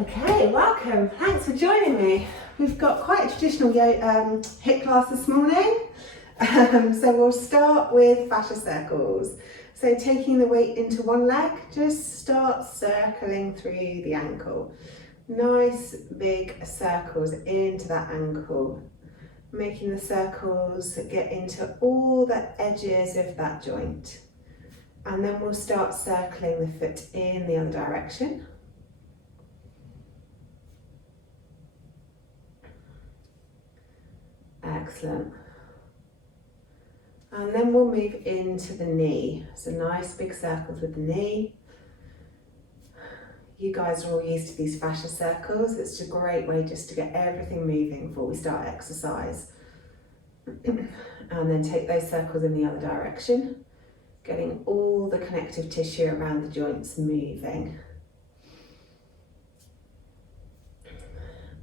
Okay, welcome. Thanks for joining me. We've got quite a traditional HIIT class this morning. So we'll start with fascia circles. So taking the weight into one leg, just start circling through the ankle. Nice big circles into that ankle. Making the circles get into all the edges of that joint. And then we'll start circling the foot in the other direction. Excellent. And then we'll move into the knee. So nice big circles with the knee. You guys are all used to these fascia circles. It's a great way just to get everything moving before we start exercise. And then take those circles in the other direction, getting all the connective tissue around the joints moving.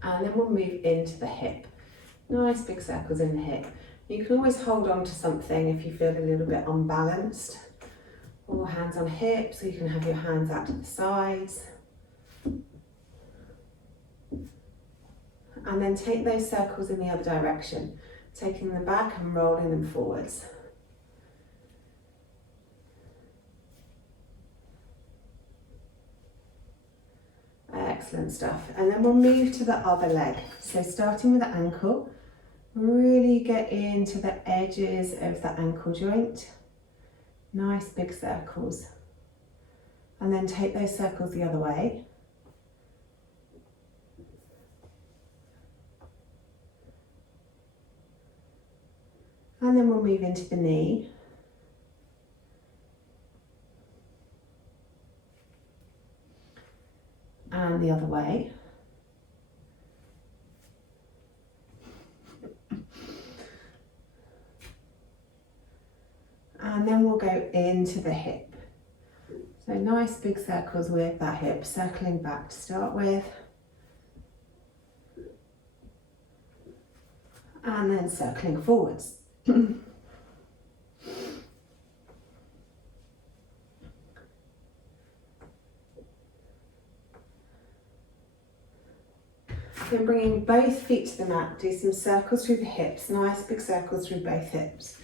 And then we'll move into the hip. Nice big circles in the hip. You can always hold on to something if you feel a little bit unbalanced. Or hands on hips, so you can have your hands out to the sides. And then take those circles in the other direction, taking them back and rolling them forwards. Excellent stuff. And then we'll move to the other leg. So starting with the ankle, really get into the edges of the ankle joint. Nice big circles. And then take those circles the other way. And then we'll move into the knee. And the other way. And then we'll go into the hip. So nice big circles with that hip, circling back to start with. And then circling forwards. Then bringing both feet to the mat, do some circles through the hips, nice big circles through both hips.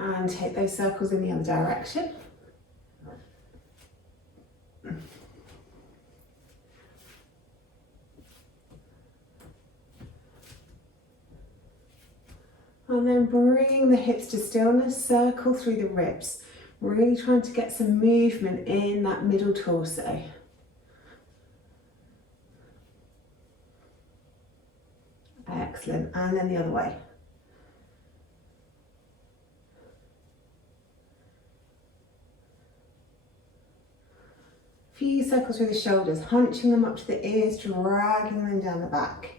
And take those circles in the other direction. And then bring the hips to stillness, circle through the ribs. Really trying to get some movement in that middle torso. Excellent, and then the other way. Few circles through the shoulders, hunching them up to the ears, dragging them down the back.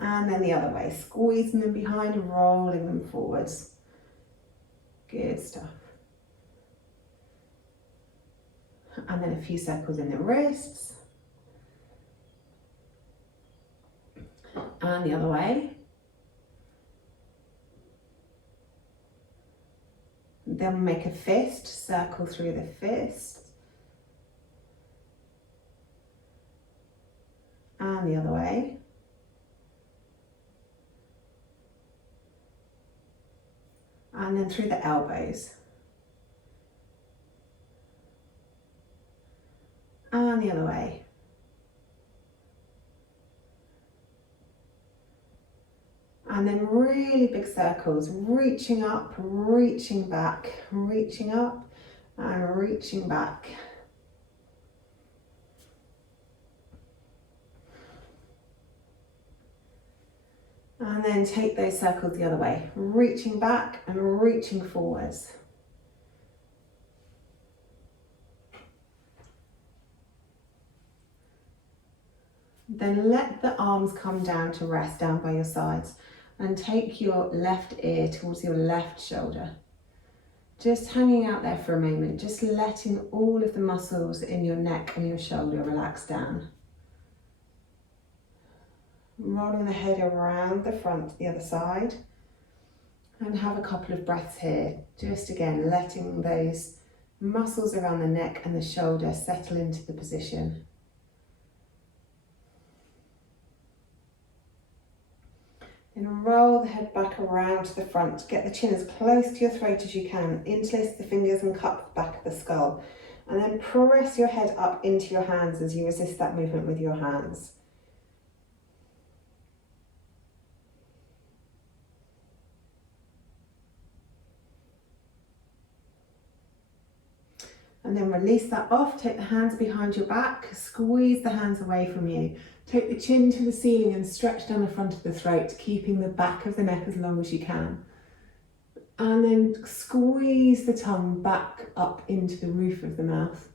And then the other way, squeezing them behind and rolling them forwards. Good stuff. And then a few circles in the wrists. And the other way. Then make a fist, circle through the fist. And the other way. And then through the elbows. And the other way. And then really big circles, reaching up, reaching back, reaching up and reaching back. And then take those circles the other way, reaching back and reaching forwards. Then let the arms come down to rest down by your sides and take your left ear towards your left shoulder. just hanging out there for a moment, just letting all of the muscles in your neck and your shoulder relax down. Rolling the head around the front to the other side. And have a couple of breaths here. Just again, letting those muscles around the neck and the shoulder settle into the position. Then roll the head back around to the front. Get the chin as close to your throat as you can. Interlace the fingers and cup the back of the skull. And then press your head up into your hands as you resist that movement with your hands. And then release that off, take the hands behind your back, squeeze the hands away from you. Take the chin to the ceiling and stretch down the front of the throat, keeping the back of the neck as long as you can. And then squeeze the tongue back up into the roof of the mouth.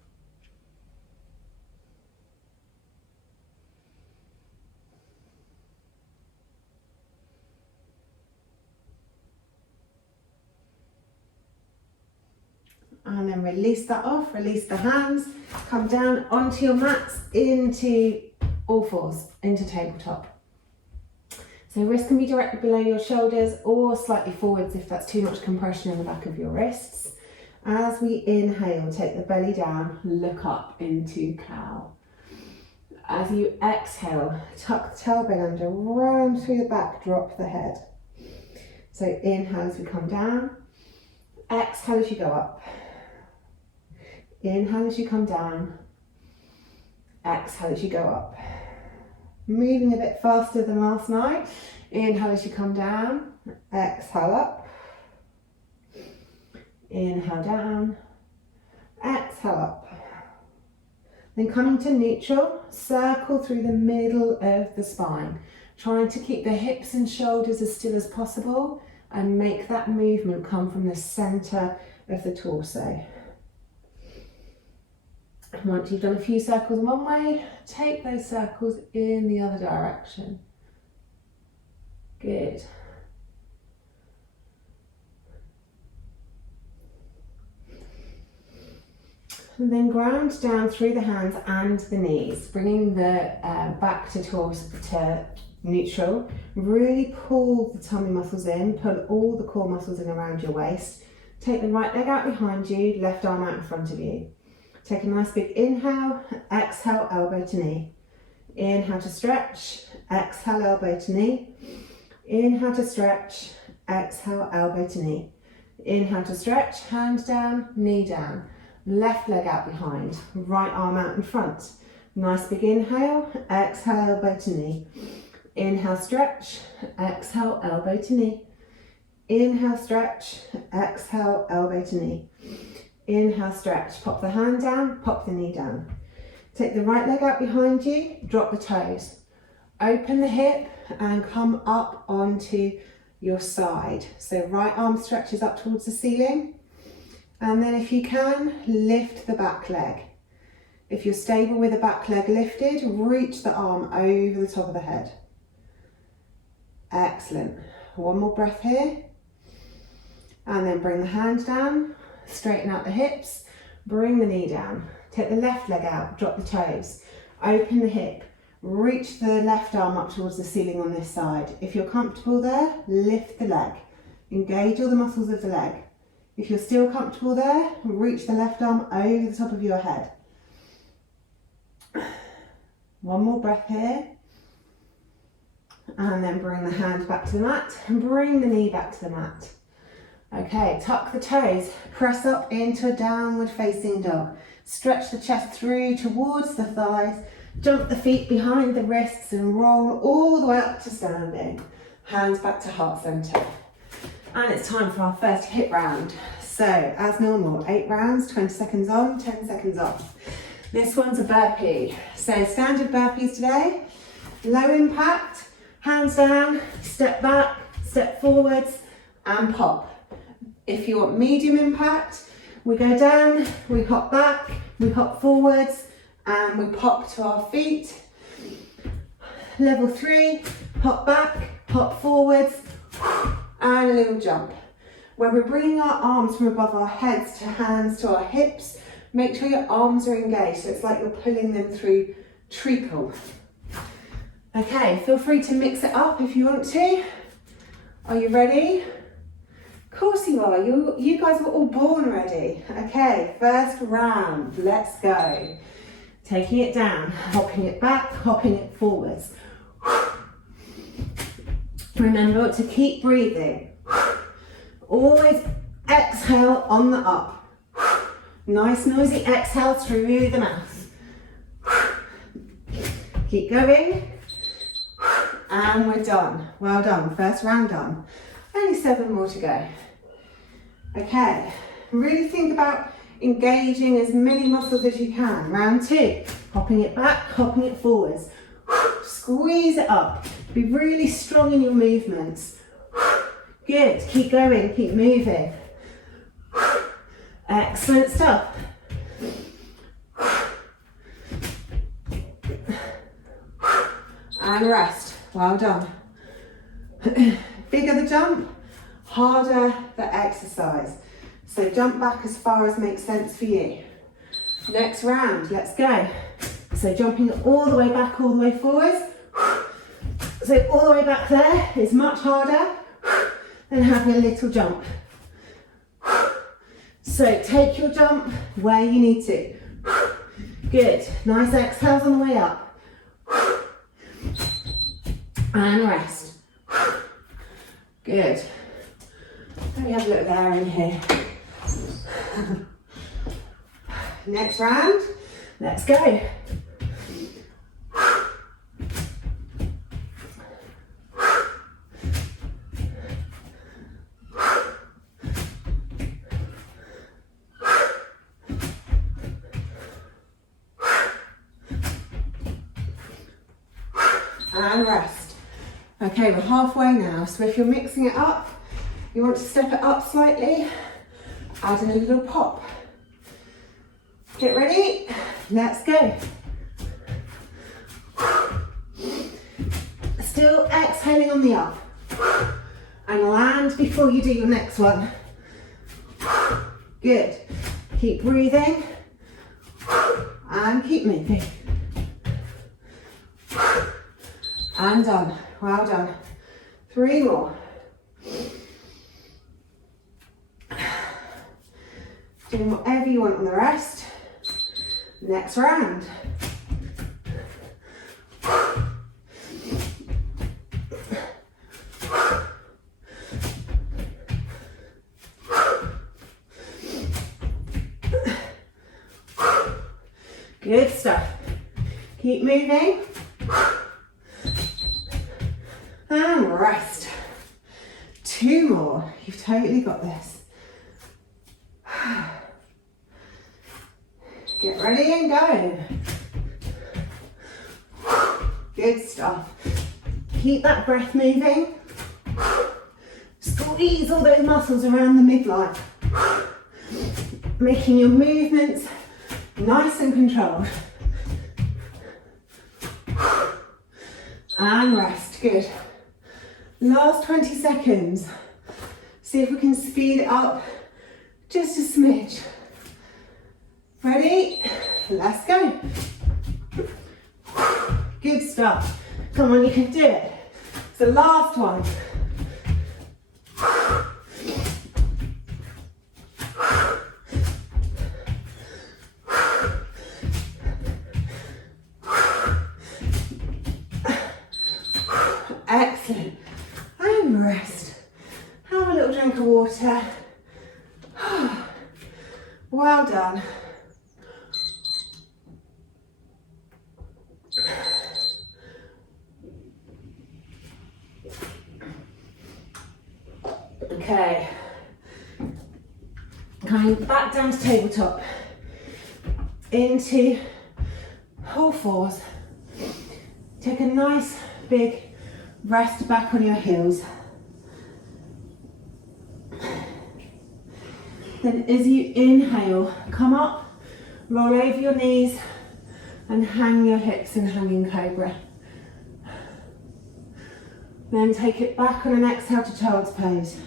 And then release that off, release the hands, come down onto your mats into all fours, into tabletop. So wrists can be directly below your shoulders or slightly forwards if that's too much compression in the back of your wrists. As we inhale, take the belly down, look up into cow. As you exhale, tuck the tailbone under, round through the back, drop the head. So inhale as we come down, exhale as you go up. Inhale as you come down, exhale as you go up. Moving a bit faster than last night. Inhale as you come down, exhale up. Inhale down, exhale up. Then coming to neutral, circle through the middle of the spine, trying to keep the hips and shoulders as still as possible and make that movement come from the center of the torso. Once you've done a few circles one way, take those circles in the other direction. Good. And then ground down through the hands and the knees, bringing the back to torso to neutral. Really pull the tummy muscles in, pull all the core muscles in around your waist. Take the right leg out behind you, left arm out in front of you. Take a nice big inhale, exhale, elbow to knee. Inhale to stretch, exhale, elbow to knee. Inhale to stretch, exhale, elbow to knee. Inhale to stretch, hand down, knee down. Left leg out behind, right arm out in front. Nice big inhale, exhale, elbow to knee. Inhale, stretch, exhale, elbow to knee. Inhale, stretch, exhale, elbow to knee. Inhale, stretch, pop the hand down, pop the knee down. Take the right leg out behind you, drop the toes. Open the hip and come up onto your side. So right arm stretches up towards the ceiling. And then if you can, lift the back leg. If you're stable with the back leg lifted, reach the arm over the top of the head. Excellent. One more breath here. And then bring the hand down. Straighten out the hips, bring the knee down, take the left leg out, drop the toes, open the hip, reach the left arm up towards the ceiling on this side. If you're comfortable there, lift the leg, engage all the muscles of the leg. If you're still comfortable there, reach the left arm over the top of your head. One more breath here. And then bring the hand back to the mat and bring the knee back to the mat. Okay, tuck the toes, press up into a downward facing dog. Stretch the chest through towards the thighs, jump the feet behind the wrists and roll all the way up to standing. Hands back to heart center. And it's time for our first HIIT round. So, as normal, 8 rounds, 20 seconds on, 10 seconds off. This one's a burpee. So, standard burpees today. Low impact, hands down, step back, step forwards, and pop. If you want medium impact, we go down, we hop back, we hop forwards, and we pop to our feet. Level 3, hop back, hop forwards, and a little jump. When we're bringing our arms from above our heads to hands to our hips, make sure your arms are engaged, so it's like you're pulling them through treacle. Okay, feel free to mix it up if you want to. Are you ready? Of course you are. You guys were all born ready. Okay, first round. Let's go. Taking it down, hopping it back, hopping it forwards. Remember to keep breathing. Always exhale on the up. Nice noisy exhale through the mouth. Keep going. And we're done. Well done. First round done. Only 7 more to go. Okay. Really think about engaging as many muscles as you can. Round 2. Hopping it back, hopping it forwards. Squeeze it up. Be really strong in your movements. Good. Keep going. Keep moving. Excellent stuff. And rest. Well done. Bigger the jump, harder the exercise. So jump back as far as makes sense for you. Next round, let's go. So jumping all the way back, all the way forwards. So all the way back there is much harder than having a little jump. So take your jump where you need to. Good. Nice exhales on the way up. And rest. Good. Let me have a look there in here. Next round. Let's go. And rest. Okay, we're halfway now, so if you're mixing it up, you want to step it up slightly, add in a little pop. Get ready, let's go. Still exhaling on the up. And land before you do your next one. Good. Keep breathing. And keep moving. And done. Well done. 3 more. Doing whatever you want on the rest. Next round. Good stuff. Keep moving. And rest. 2 more. You've totally got this. Get ready and go. Good stuff. Keep that breath moving. Squeeze all those muscles around the midline. Making your movements nice and controlled. And rest. Good. Last 20 seconds. See if we can speed it up just a smidge. Ready? Let's go. Good stuff. Come on, you can do it. It's the last one. Excellent. And rest. Have a little drink of water. Well done. Okay. Coming back down to tabletop. Into all fours. Take a nice big rest back on your heels. Then as you inhale, come up, roll over your knees and hang your hips in hanging cobra. Then take it back on an exhale to child's pose.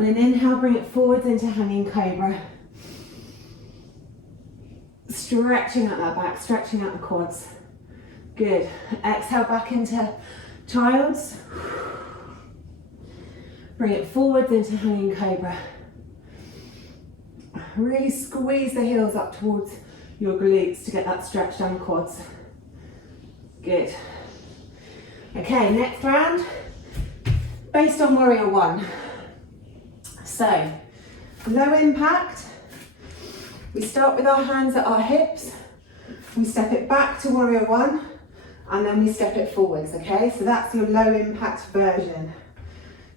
On an inhale, bring it forwards into hanging cobra. Stretching out that back, stretching out the quads. Good. Exhale back into child's. Bring it forwards into hanging cobra. Really squeeze the heels up towards your glutes to get that stretch down the quads. Good. Okay, next round, based on warrior one. So, low impact. We start with our hands at our hips. We step it back to warrior one, and then we step it forwards, okay? So that's your low impact version.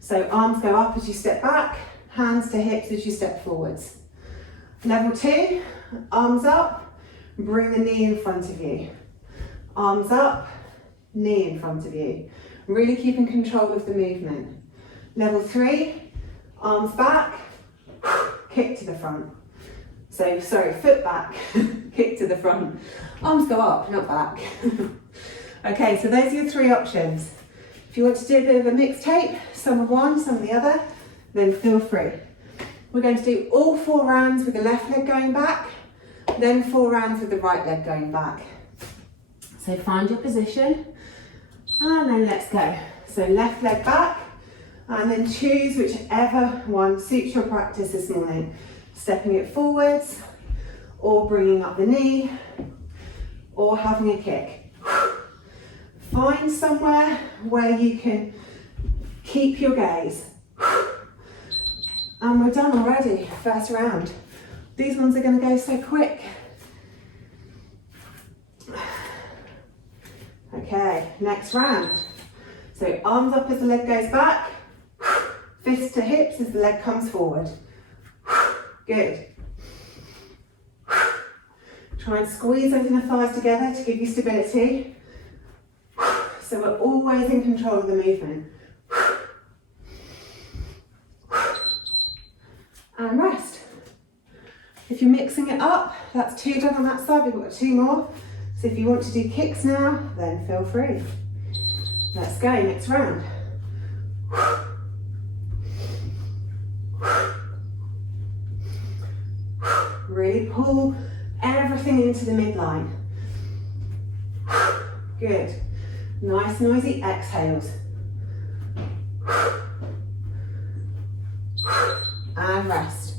So arms go up as you step back, hands to hips as you step forwards. Level two, arms up, bring the knee in front of you. Arms up, knee in front of you. Really keeping control of the movement. Level three, arms back, kick to the front. So, sorry, foot back, kick to the front. Arms go up, not back. Okay, so those are your three options. If you want to do a bit of a mixtape, some of one, some of the other, then feel free. We're going to do all 4 rounds with the left leg going back, then 4 rounds with the right leg going back. So find your position, and then let's go. So left leg back, and then choose whichever one suits your practice this morning. Stepping it forwards, or bringing up the knee, or having a kick. Find somewhere where you can keep your gaze. And we're done already, first round. These ones are going to go so quick. Okay, next round. So arms up as the leg goes back, fists to hips as the leg comes forward. Good. Try and squeeze those inner thighs together to give you stability. So we're always in control of the movement. And rest. If you're mixing it up, that's 2 done on that side, we've got 2 more. So if you want to do kicks now, then feel free. Let's go, next round. Really pull everything into the midline. Good. Nice noisy exhales. And rest.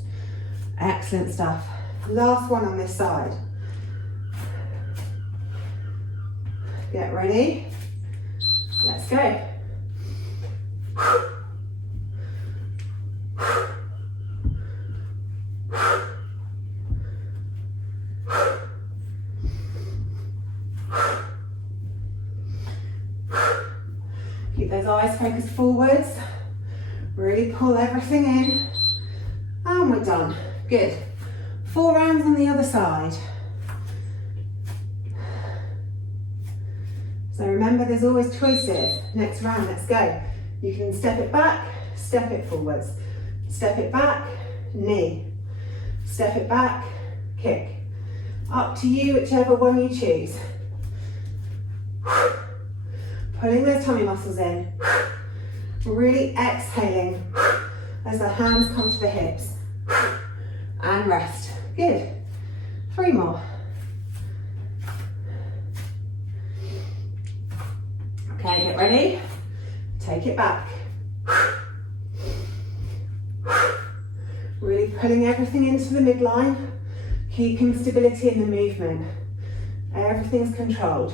Excellent stuff. Last one on this side. Get ready. Let's go. Keep those eyes focused forwards. Really pull everything in. And we're done. Good. 4 rounds on the other side. So remember, there's always choices. Next round, let's go. You can step it back, step it forwards. Step it back, knee. Step it back, kick. Up to you, whichever one you choose. Pulling those tummy muscles in. Really exhaling as the hands come to the hips. And rest. Good. 3 more. Okay, get ready. Take it back. Really pulling everything into the midline, keeping stability in the movement. Everything's controlled.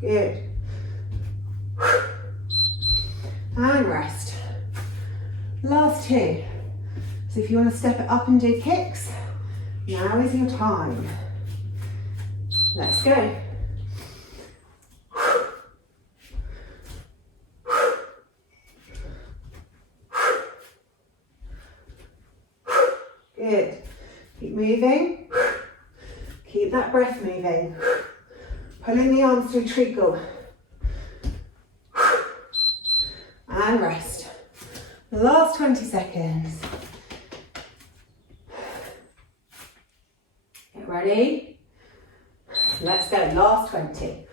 Good. And rest. Last 2. So if you want to step it up and do kicks, now is your time. Let's go. Good. Keep moving. Keep that breath moving. Pulling the arms through treacle. And rest. Last 20 seconds. Get ready. Let's go. Last 20.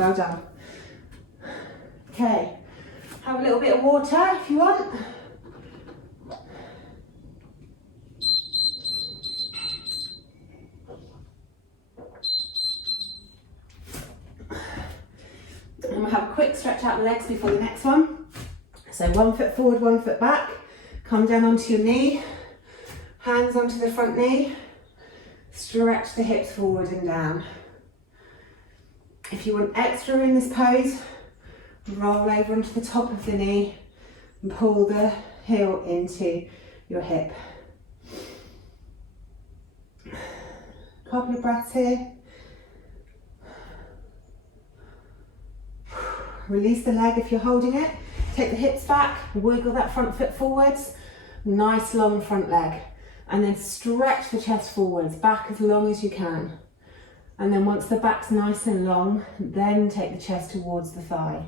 Well done. Okay, have a little bit of water if you want. And we'll have a quick stretch out the legs before the next one. So 1 foot forward, 1 foot back. Come down onto your knee, hands onto the front knee. Stretch the hips forward and down. If you want extra in this pose, roll over onto the top of the knee and pull the heel into your hip. Couple of breaths here. Release the leg if you're holding it. Take the hips back, wiggle that front foot forwards. Nice long front leg. And then stretch the chest forwards, back as long as you can. And then once the back's nice and long, then take the chest towards the thigh.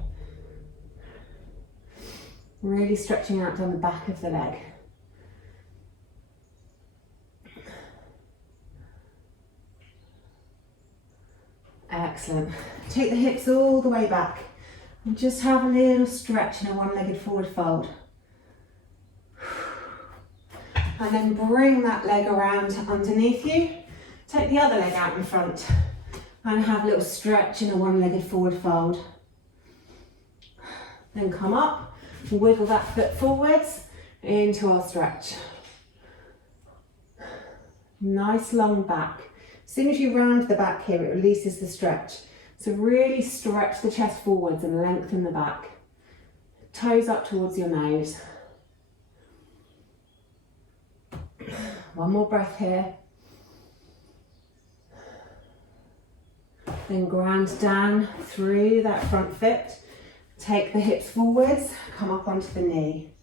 Really stretching out down the back of the leg. Excellent. Take the hips all the way back. And just have a little stretch in a one-legged forward fold. And then bring that leg around underneath you. Take the other leg out in front. And have a little stretch in a one-legged forward fold. Then come up, wiggle that foot forwards into our stretch. Nice long back. As soon as you round the back here, it releases the stretch. So really stretch the chest forwards and lengthen the back. Toes up towards your nose. One more breath here. Then ground down through that front foot. Take the hips forwards, come up onto the knee.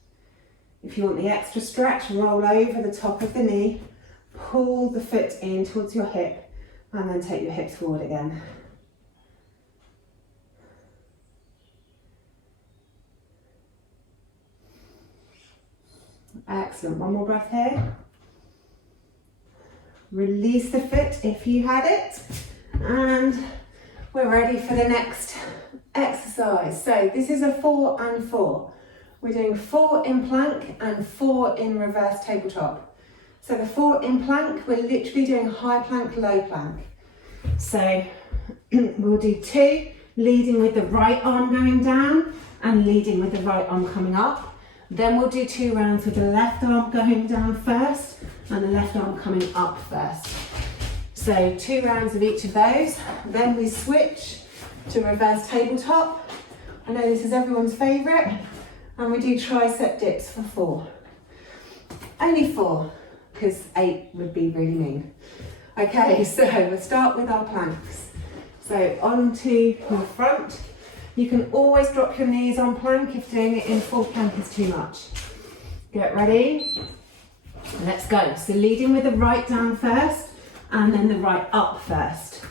If you want the extra stretch, roll over the top of the knee, pull the foot in towards your hip, and then take your hips forward again. Excellent, one more breath here. Release the foot if you had it. And we're ready for the next exercise. So this is a 4 and 4. We're doing 4 in plank and 4 in reverse tabletop. So the 4 in plank, we're literally doing high plank, low plank. So we'll do 2, leading with the right arm going down and leading with the right arm coming up. Then we'll do 2 rounds with the left arm going down first and the left arm coming up first. So 2 rounds of each of those. Then we switch to reverse tabletop. I know this is everyone's favourite. And we do tricep dips for 4. Only 4, because 8 would be really mean. Okay, so we'll start with our planks. So onto your front. You can always drop your knees on plank if doing it in full plank is too much. Get ready. Let's go. So leading with the right down first and then the right up first.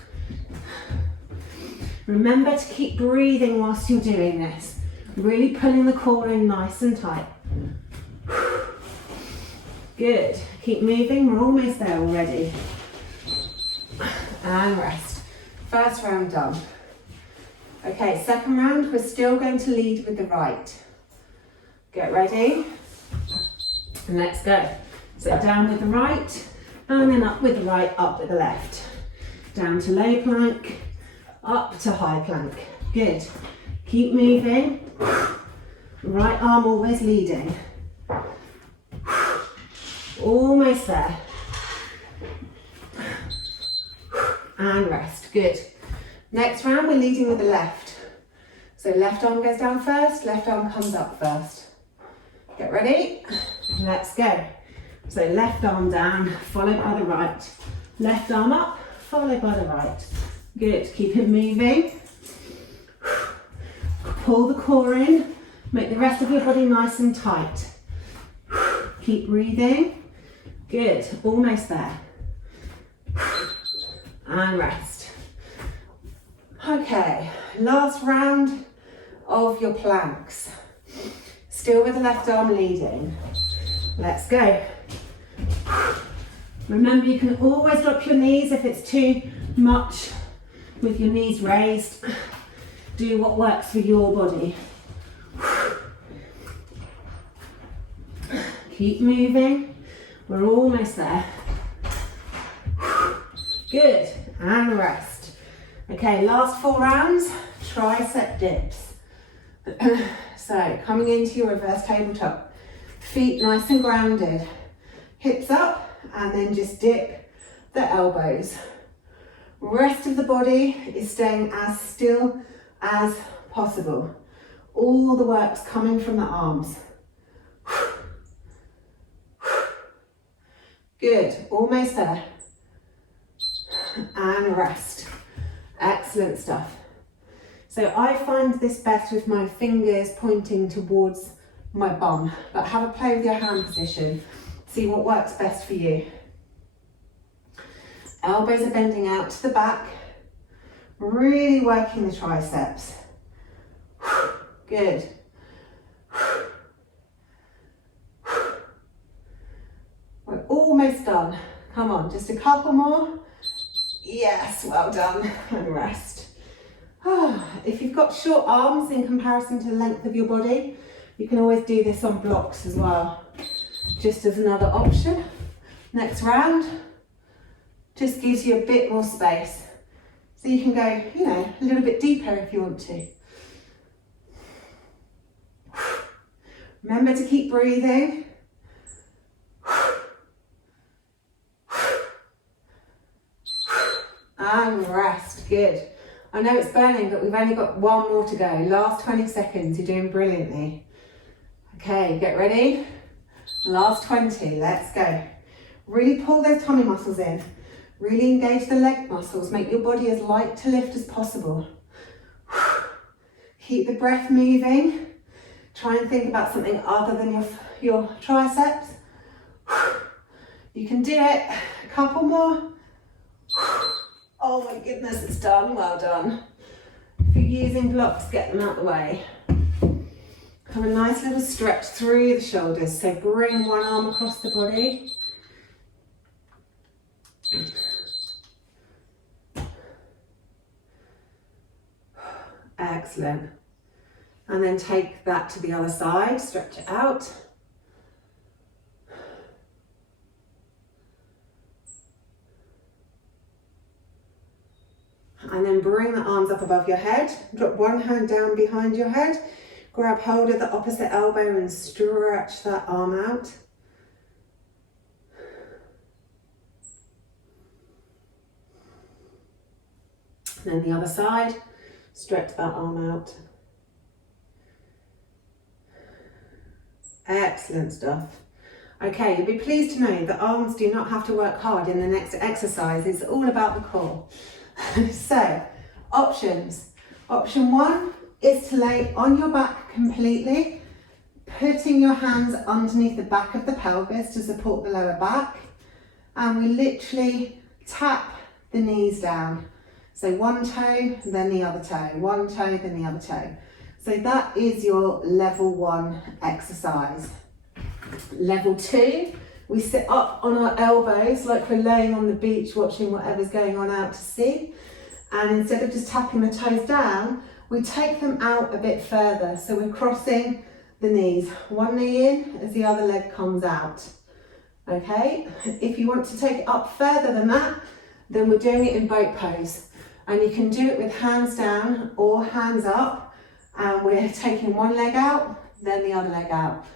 Remember to keep breathing whilst you're doing this. Really pulling the core in nice and tight. Good. Keep moving. We're almost there already. And rest. First round done. Okay, second round, we're still going to lead with the right. Get ready. And let's go. So down with the right, and then up with the right, up with the left. Down to low plank, up to high plank. Good. Keep moving. Right arm always leading. Almost there. And rest. Good. Next round, we're leading with the left. So left arm goes down first, left arm comes up first. Get ready? Let's go. So left arm down, followed by the right. Left arm up, followed by the right. Good. Keep it moving. Pull the core in. Make the rest of your body nice and tight. Keep breathing. Good. Almost there. And rest. Okay, last round of your planks. Still with the left arm leading. Let's go. Remember, you can always drop your knees if it's too much with your knees raised. do what works for your body. Keep moving. We're almost there. Good, and rest. Okay, last 4 rounds, tricep dips. So, coming into your reverse tabletop. Feet nice and grounded. Hips up, and then just dip the elbows. Rest of the body is staying as still as possible. All the work's coming from the arms. Good, almost there. And rest. Excellent stuff. So I find this best with my fingers pointing towards my bum, but have a play with your hand position. See what works best for you. Elbows are bending out to the back, really working the triceps. Good. We're almost done. Come on, just a couple more. Yes, well done. And rest. If you've got short arms in comparison to the length of your body, you can always do this on blocks as well, just as another option. Next round just gives you a bit more space. So you can go, you know, a little bit deeper if you want to. Remember to keep breathing. And rest, good. I know it's burning, but we've only got 1 more to go. Last 20 seconds, you're doing brilliantly. Okay, get ready. Last 20, let's go. Really pull those tummy muscles in. Really engage the leg muscles. Make your body as light to lift as possible. Keep the breath moving. Try and think about something other than your triceps. You can do it. A couple more. Oh my goodness, it's done. Well done. If you're using blocks, get them out the way. Have a nice little stretch through the shoulders. So bring one arm across the body. Excellent. And then take that to the other side, stretch it out. And then bring the arms up above your head. Drop one hand down behind your head. Grab hold of the opposite elbow and stretch that arm out. And then the other side, stretch that arm out. Excellent stuff. Okay, you'll be pleased to know that arms do not have to work hard in the next exercise. It's all about the core. So, options. Option 1 is to lay on your back completely, putting your hands underneath the back of the pelvis to support the lower back. And we literally tap the knees down. So one toe, then the other toe, one toe, then the other toe. So that is your level 1 exercise. Level 2, we sit up on our elbows like we're laying on the beach watching whatever's going on out to sea. And instead of just tapping the toes down, we take them out a bit further. So we're crossing the knees. One knee in as the other leg comes out. Okay, if you want to take it up further than that, then we're doing it in boat pose. And you can do it with hands down or hands up. And we're taking one leg out, then the other leg out.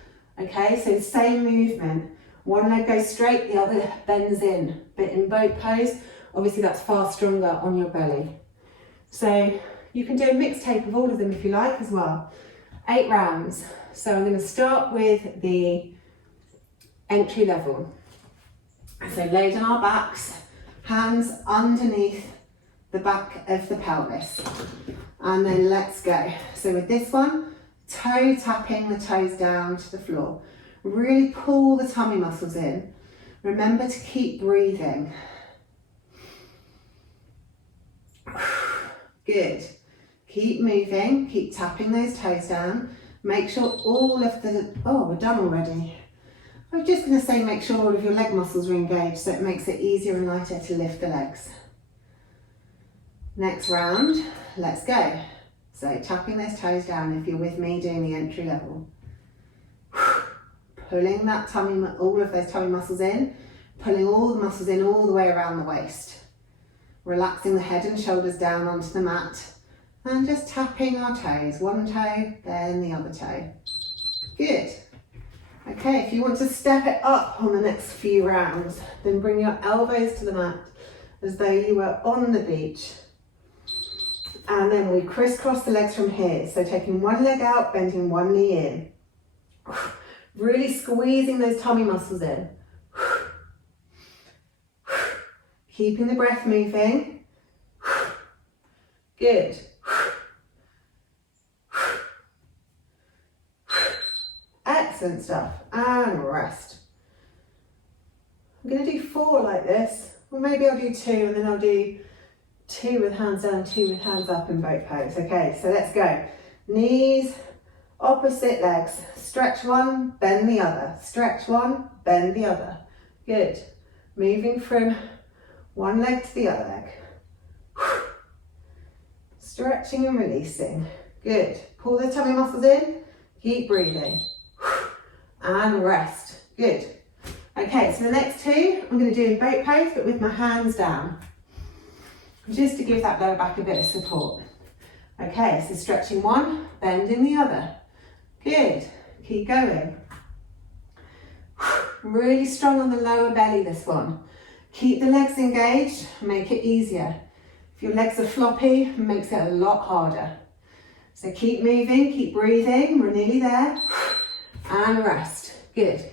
Okay, so same movement. One leg goes straight, the other bends in. But in boat pose, obviously that's far stronger on your belly. So you can do a mixtape of all of them if you like as well. 8 rounds. So I'm going to start with the entry level. So laid on our backs, hands underneath the back of the pelvis. And then let's go. So with this one, toe tapping the toes down to the floor. Really pull the tummy muscles in. Remember to keep breathing. Good. Keep moving, keep tapping those toes down. Make sure all of the, oh, we're done already. I'm just going to say make sure all of your leg muscles are engaged so it makes it easier and lighter to lift the legs. Next round, let's go. So tapping those toes down if you're with me doing the entry level. Pulling that tummy, all of those tummy muscles in, pulling all the muscles in all the way around the waist. Relaxing the head and shoulders down onto the mat and just tapping our toes. One toe, then the other toe. Good. Okay, if you want to step it up on the next few rounds, then bring your elbows to the mat as though you were on the beach. And then we crisscross the legs from here. So taking one leg out, bending one knee in. Really squeezing those tummy muscles in. Keeping the breath moving. Good. Excellent stuff. And rest. I'm going to do 4 like this. Or maybe I'll do 2 and then I'll do 2 with hands down, 2 with hands up in both poses. Okay, so let's go. Knees, opposite legs. Stretch one, bend the other. Stretch one, bend the other. Good. Moving from one leg to the other leg. Stretching and releasing. Good. Pull the tummy muscles in. Keep breathing. And rest. Good. Okay, so the next 2, I'm going to do in boat pose, but with my hands down. Just to give that lower back a bit of support. Okay, so stretching one, bending the other. Good. Keep going. Really strong on the lower belly, this one. Keep the legs engaged, make it easier. If your legs are floppy, it makes it a lot harder. So keep moving, keep breathing, we're nearly there. And rest. Good.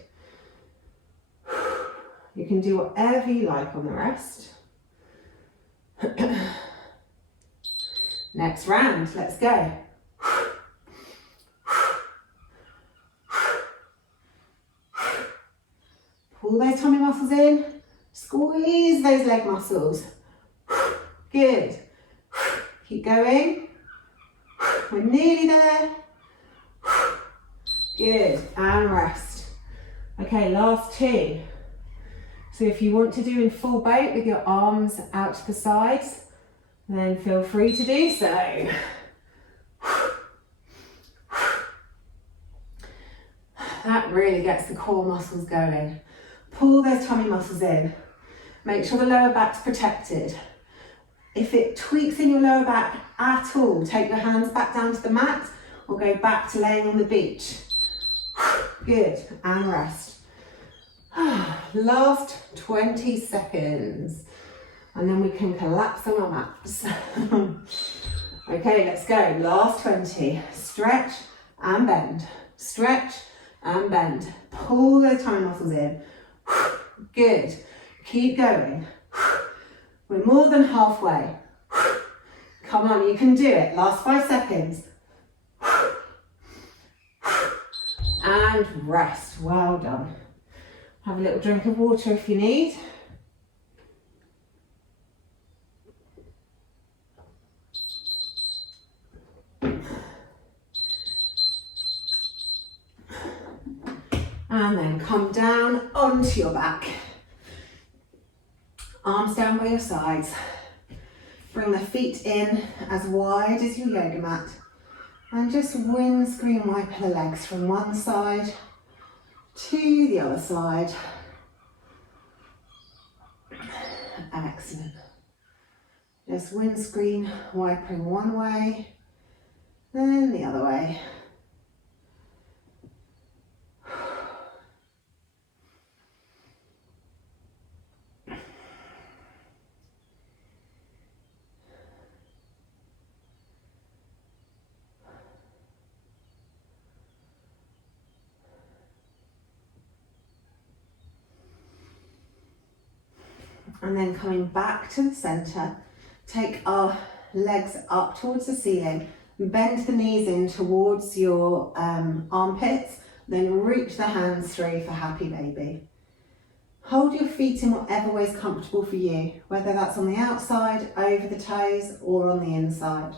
You can do whatever you like on the rest. Next round, let's go. Pull those tummy muscles in, squeeze those leg muscles. Good. Keep going. We're nearly there. Good, and rest. Okay, last 2. So if you want to do in full boat with your arms out to the sides, then feel free to do so. That really gets the core muscles going. Pull those tummy muscles in. Make sure the lower back's protected. If it tweaks in your lower back at all, take your hands back down to the mat or go back to laying on the beach. Good, and rest. Last 20 seconds. And then we can collapse on our mats. Okay, let's go. Last 20. Stretch and bend. Stretch and bend. Pull those tummy muscles in. Good. Keep going. We're more than halfway. Come on, you can do it. Last 5 seconds. And rest. Well done. Have a little drink of water if you need. And then come down onto your back. Arms down by your sides. Bring the feet in as wide as your yoga mat. And just windscreen wipe the legs from one side to the other side. Excellent. Just windscreen wiping one way, then the other way. And then coming back to the center, take our legs up towards the ceiling, bend the knees in towards your armpits, then reach the hands through for happy baby. Hold your feet in whatever way is comfortable for you, whether that's on the outside, over the toes, or on the inside.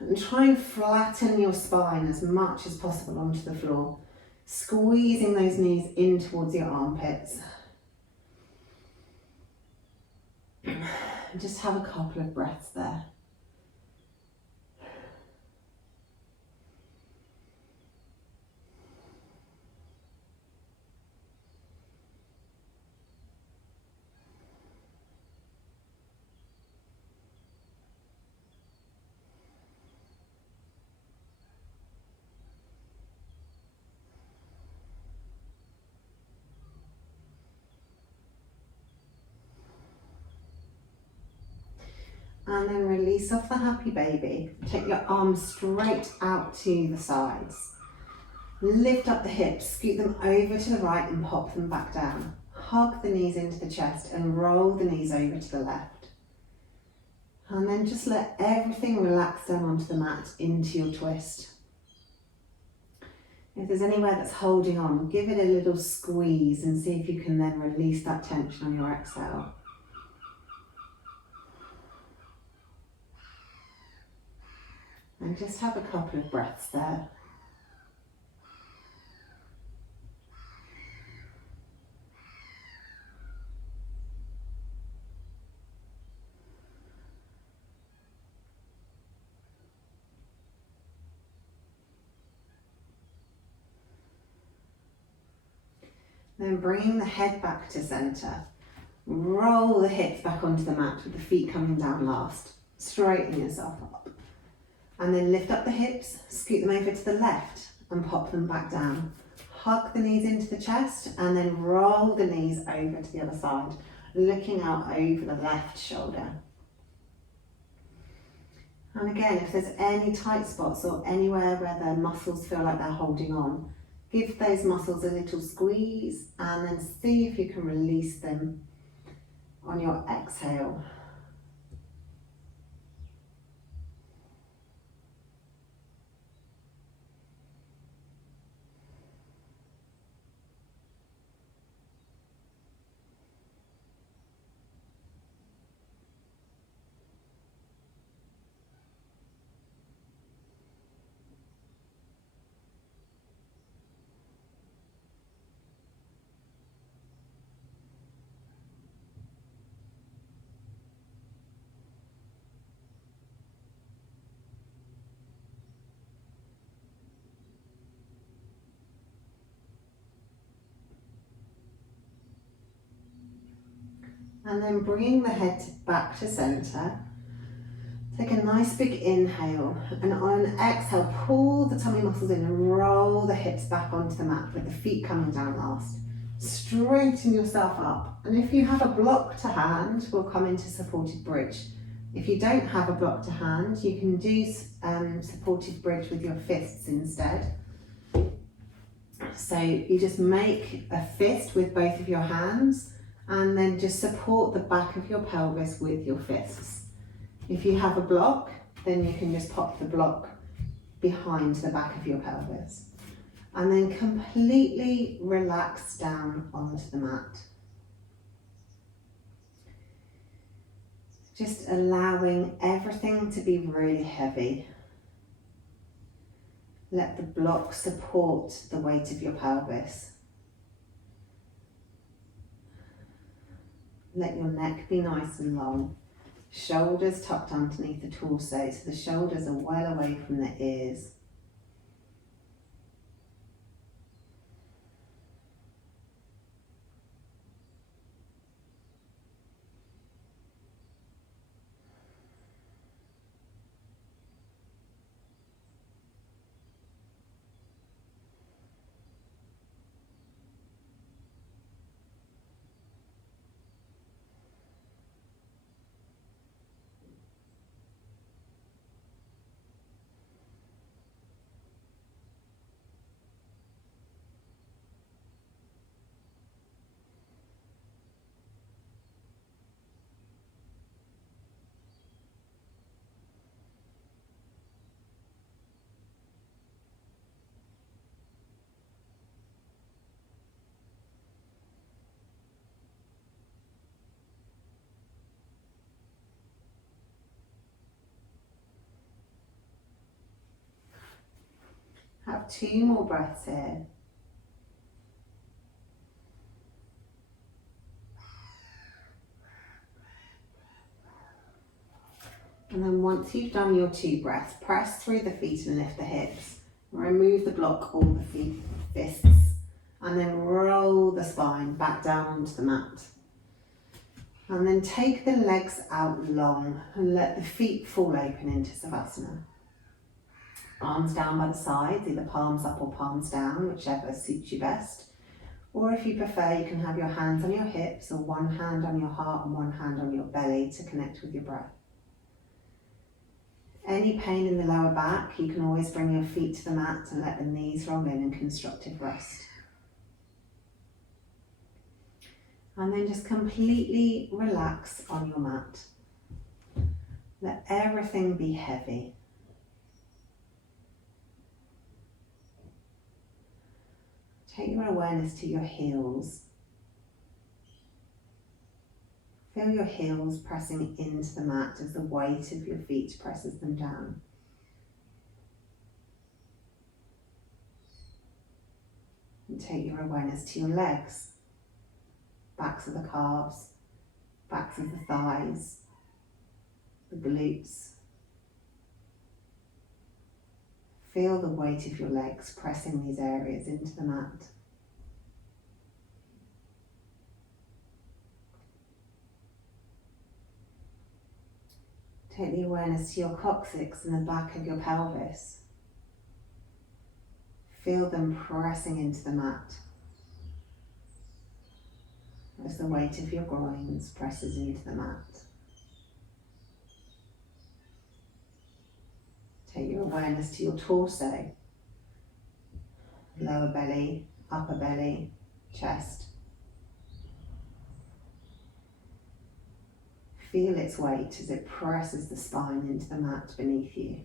And try and flatten your spine as much as possible onto the floor, squeezing those knees in towards your armpits. Just have a couple of breaths there. And then release off the happy baby. Take your arms straight out to the sides. Lift up the hips, scoot them over to the right and pop them back down. Hug the knees into the chest and roll the knees over to the left. And then just let everything relax down onto the mat into your twist. If there's anywhere that's holding on, give it a little squeeze and see if you can then release that tension on your exhale. And just have a couple of breaths there. Then bringing the head back to center. Roll the hips back onto the mat with the feet coming down last. Straighten yourself up. And then lift up the hips, scoot them over to the left and pop them back down. Hug the knees into the chest and then roll the knees over to the other side, looking out over the left shoulder. And again, if there's any tight spots or anywhere where the muscles feel like they're holding on, give those muscles a little squeeze and then see if you can release them on your exhale. And then bringing the head back to center. Take a nice big inhale and on an exhale, pull the tummy muscles in and roll the hips back onto the mat with the feet coming down last. Straighten yourself up. And if you have a block to hand, we'll come into supported bridge. If you don't have a block to hand, you can do supported bridge with your fists instead. So you just make a fist with both of your hands and then just support the back of your pelvis with your fists. If you have a block, then you can just pop the block behind the back of your pelvis. And then completely relax down onto the mat. Just allowing everything to be really heavy. Let the block support the weight of your pelvis. Let your neck be nice and long. Shoulders tucked underneath the torso, so the shoulders are well away from the ears. Have 2 more breaths here. And then once you've done your 2 breaths, press through the feet and lift the hips. Remove the block or the fists. And then roll the spine back down onto the mat. And then take the legs out long and let the feet fall open into Savasana. Arms down by the sides, either palms up or palms down, whichever suits you best. Or if you prefer, you can have your hands on your hips or one hand on your heart and one hand on your belly to connect with your breath. Any pain in the lower back, you can always bring your feet to the mat and let the knees roll in constructive rest. And then just completely relax on your mat. Let everything be heavy. Take your awareness to your heels. Feel your heels pressing into the mat as the weight of your feet presses them down. And take your awareness to your legs, backs of the calves, backs of the thighs, the glutes. Feel the weight of your legs pressing these areas into the mat. Take the awareness to your coccyx and the back of your pelvis. Feel them pressing into the mat as the weight of your groins presses into the mat. Take your awareness to your torso, lower belly, upper belly, chest. Feel its weight as it presses the spine into the mat beneath you.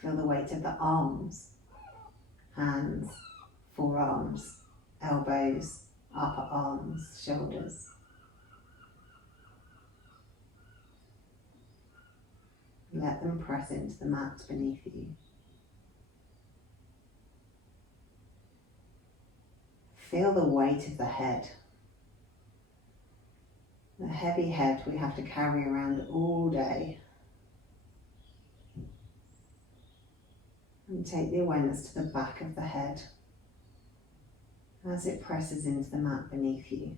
Feel the weight of the arms, hands, forearms, elbows, upper arms, shoulders. Let them press into the mat beneath you. Feel the weight of the head. The heavy head we have to carry around all day. And take the awareness to the back of the head as it presses into the mat beneath you.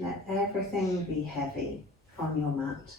Let everything be heavy on your mat.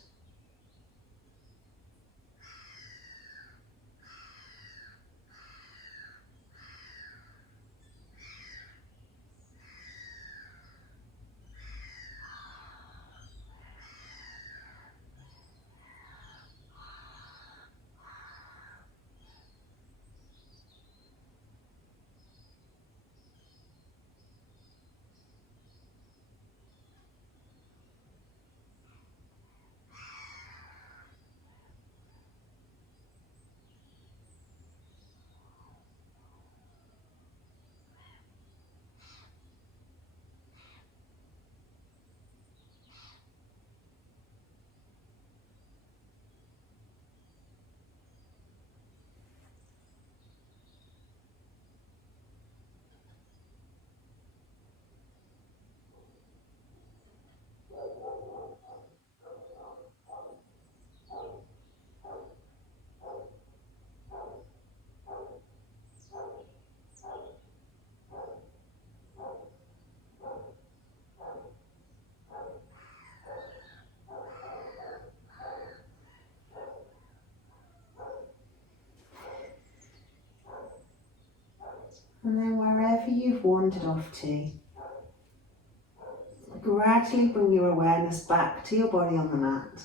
And then wherever you've wandered off to, gradually bring your awareness back to your body on the mat.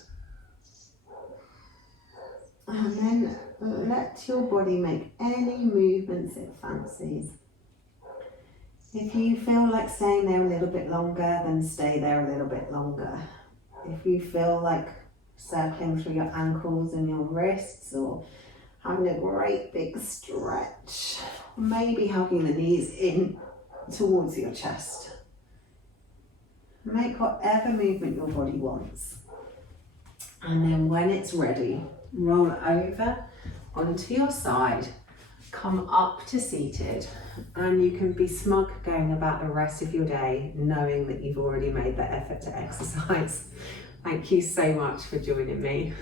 And then let your body make any movements it fancies. If you feel like staying there a little bit longer, then stay there a little bit longer. If you feel like circling through your ankles and your wrists, or having a great big stretch, maybe hugging the knees in towards your chest. Make whatever movement your body wants. And then when it's ready, roll over onto your side, come up to seated, and you can be smug going about the rest of your day knowing that you've already made that effort to exercise. Thank you so much for joining me.